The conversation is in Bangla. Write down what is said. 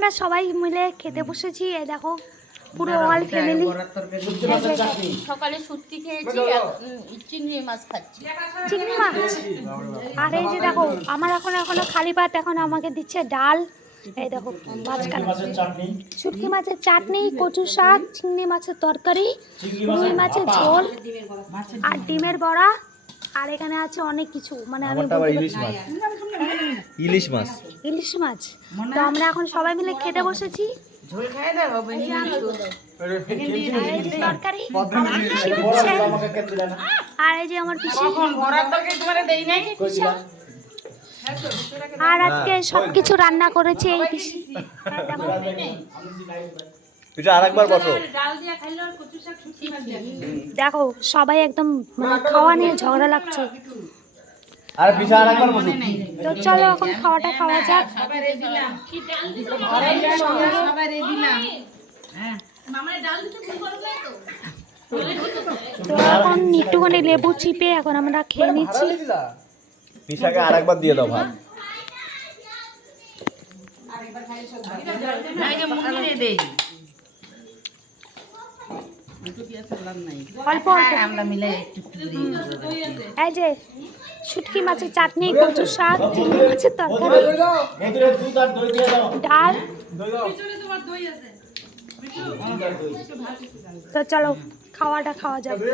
আমরা সবাই মিলে খেতে বসেছি এই দেখো পুরো অল ফ্যামিলি সকালে সুটকি খেয়েছি চিংড়ি মাছ খাচ্ছি। চিংড়ি মাছ? আর এই যে দেখো আমার এখন এখনও খালি ভাত এখন আমাকে দিচ্ছে ডাল। এই দেখো মাঝখানে। শুটকি মাছের চাটনি। কচু শাক চিংড়ি মাছের তরকারি রুই মাছের ঝোল আর ডিমের বড়া আর এখানে আছে অনেক কিছু। মানে আমি ইলিশ মাছ। ইলিশ মাছ। ইলিশ মাছ। তো আমরা এখন সবাই মিলে খেতে বসেছি। ঝোল খাই দেবো আর এই যে তরকারি। আমার পিসি আর এই যে আমার পিসি। বড়ার তরকারি তোমার দেই নাই? আর আজকে সবকিছু রান্না করেছে এই পিসি। দেখো সবাই একদম মানে খাওয়া নিয়ে ঝগড়া লাগছে। আরে পিঠা আরেকবার বসো তো চলো এখন খাওয়াটা খাওয়া যাক। সবাই দিলাম কি ডাল দিছো সবাই দিলাম হ্যাঁ। তো? এখন একটুখানি লেবু চিপে এখন আমরা খেয়ে নিচ্ছি। পিঠাকে আরেকবার দিয়ে দাও ভাত। এই যে মুড়ি দেই অল্প দিই। এই যে শুটকি মাছের চাটনি কচু শাক চিংড়ি মাছের তরকারি ডাল। তো চলো খাওয়াটা খাওয়া যাবে